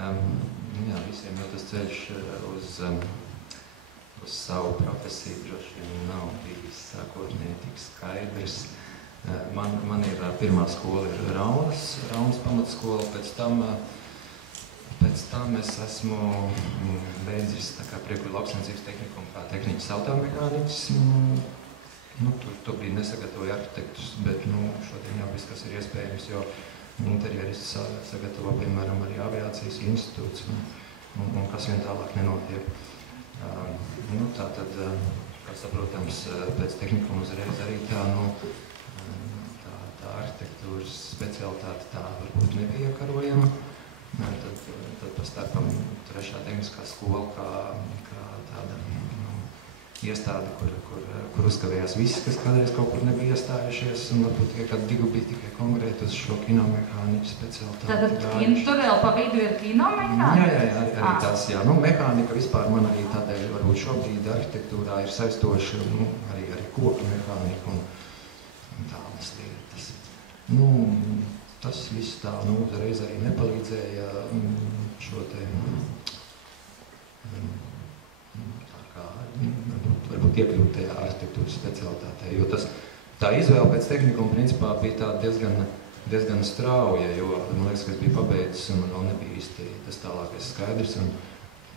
Jā, visiem jau tas ceļš uz savu profesiju droši vien nav bijis sākotnēji tik skaidrs. Man ir pirmā skola ir Raunas pamatskola, pēc tam es esmu beidzis Priekuļu lauksaimniecības tehnikumu kā tehniķis automehāniķis. Tur brīdi nesagatavoju arhitektus, bet šodien jau viss, kas ir iespējams, jo interjerists sagatavo, piemēram, arī aviācijas institūts un kas vien tālāk nenotiek. Tātad, kā saprotams, pēc tehnikuma uzreiz arī tā arhitektūras specialitāte tā varbūt nebija iekarojama. Tad pa starpam trešā tehniskā skola kā tāda iestāde, kur uzkavējās visi, kas kādreiz kaut kur nebija iestājušies, un varbūt tikai kādu divu bija tikai konkrēti uz šo kinomehāniķu specialitāti. Tātad tur vēl pa vidu ir kinomehānika? Jā, arī tās, jā. Mehānika vispār man arī tādēļ varbūt šobrīd arhitektūrā ir saistoša, arī koku mehānika un tādas lietas. Tas viss tā, uzreiz arī nepalīdzēja šo te, varbūt iekļūt tajā arhitektūras specialitātē, jo tā izvēle pēc tehnikuma principā bija tā diezgan strauja, jo, man liekas, ka es biju pabeidzis un man vēl nebija īsti tas tālākais skaidrs, un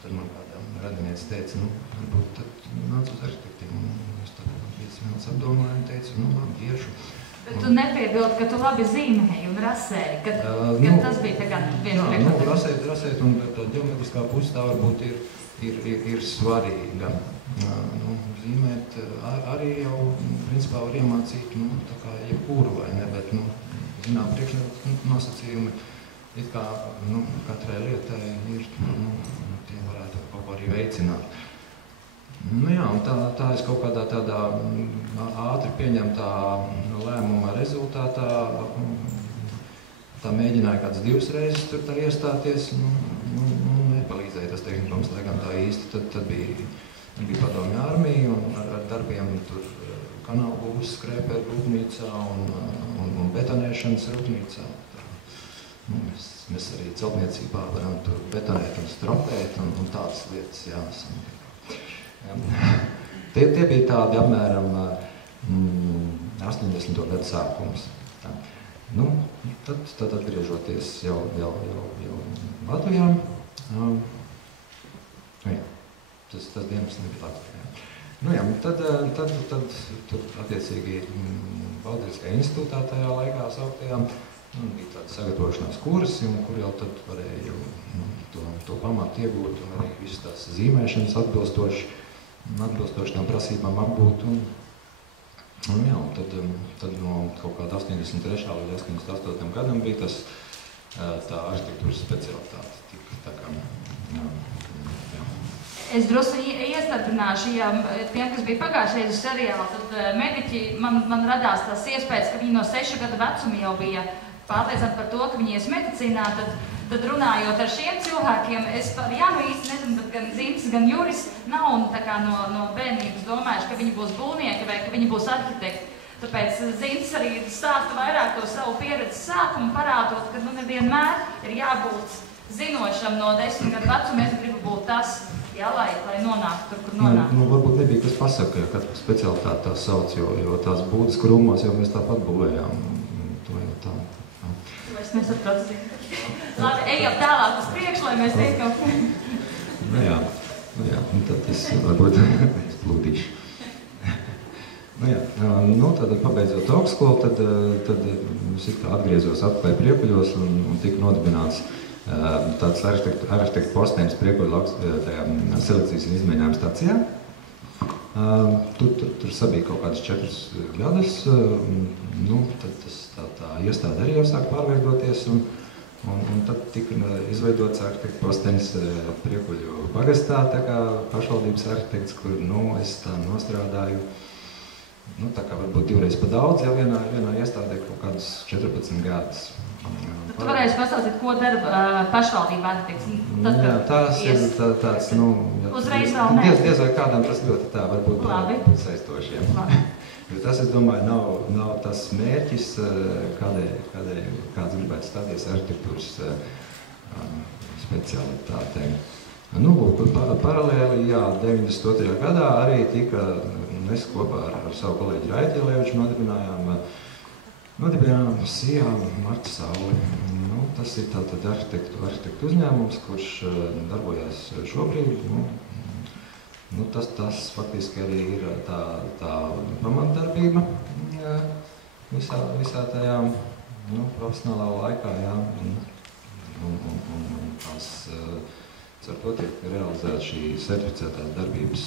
tad man kādā radinieci teica, varbūt tad nāc uz arhitektiem, un es tad 5 minūtes apdomāju un teicu, labi, iešu. Bet tu nepiebildi, ka tu labi zīmēji un rasēji, kad tas bija tā kā viens priekšlikums? Rasēt un tā ģeometriskā puse tā varbūt ir svarīga. Zīmēt arī jau, principā, var iemācīt, tā kā jebkuru vai ne, bet, zinām, priekšnosacījumi, it kā, katrai lietai ir, tie varētu kaut ko arī veicināt. Jā, un tā es kaut kādā tādā ātri pieņemtā lēmuma rezultātā tā mēģināju kāds 2 reizes tur tā iestāties, nepalīdzēja tas tehnikums, lai gan tā īsti, tad bija padomju armija un ar darbiem tur kanālu būvs skrēpēt rūpnīcā un betonēšanas rūpnīcā. Mēs arī celtniecībā varam tur betonēt un stropēt un tādas lietas, jā. Tie bija tādi apmēram 80. gadu sākums. Tad atgriežoties jau Latvijā, tas dienas nebija Latvijā. Tad attiecīgi Baltiskajā institūtā tajā laikā sauktajā bija tāda sagatavošanās kursi, kur jau tad varēja to pamatu iegūt un arī visas tās zīmēšanas atbilstoši tām prasībām apgūt. Tad no kaut kāda 83. līdz 88. gadam bija tā arhitektūras specialitāte. Es drusku iestarpināšu, ja tiem, kas bija pagājušajā uz seriālu, tad mediķi, man radās tas iespējas, ka viņi no 6 gadu vecuma jau bija pārliecināti par to, ka viņi ies medicīnā, tad runājot ar šiem cilvēkiem, es par Janu īsti nezinu, bet gan Zintas, gan Juris nav tā kā no bērnības domājuši, ka viņi būs būvnieki vai ka viņi būs arhitekti. Tāpēc Zintas arī stāsta vairāk to savu pieredzi sākumu, parādot, ka nevienmēr ir jābūt zinošam no 10 gadu vecuma, es gribu būt tas, jā, lai nonāktu tur, kur nonāktu. Varbūt nebija, kas pasaka, ka katra specialitāte tā sauc, jo tās būdas krūmos jau mēs tāpat būvējām. To jau tā. Es nesapratu, Zinta. Labi, ejam tālāk uz priekšu, lai mēs teikt kaut ko. Jā, tad es varbūt plūdīšu. Tad pabeidzot augstskolu, tad es atgriezos atpakaļ Priekuļos un tika nodibināts tāds arhitektu postenis Priekuļu selekcijas un izmēģinājuma stacijā. Tur sabija kaut kādas 4 gadus, tad tā iestāde arī jau sāk pārveidoties, un tad tika izveidots arhitektu postenis Priekuļu pagastā, tā kā pašvaldības arhitekts, kur, es tā nostrādāju, tā kā varbūt 2 reizes pa daudz, ja vienā iestādē kaut kādus 14 gadus. Tu varēsi pastāstīt, ko dara pašvaldība arhitekts? Jā, tās ir tāds, uzreiz vēl ne. Diez vai kādām tas ļoti tā varbūt saistošiem. Jo tas, es domāju, nav tas mērķis, kādēļ kāds gribētu stāties arhitektūras specialitātēm. Nu, paralēli, jā, 92. gadā arī tika, mēs kopā ar savu kolēģi Raiti Jelieviču nodibinājām SIA Marta Saule. Nu, tas ir tātad arhitektu uzņēmums, kurš darbojās šobrīd. Nu, tas faktiski arī ir tā pamatdarbība visā tajā profesionālā laikā, jā. Un tās, ar to tiek realizēta šī certificētās darbības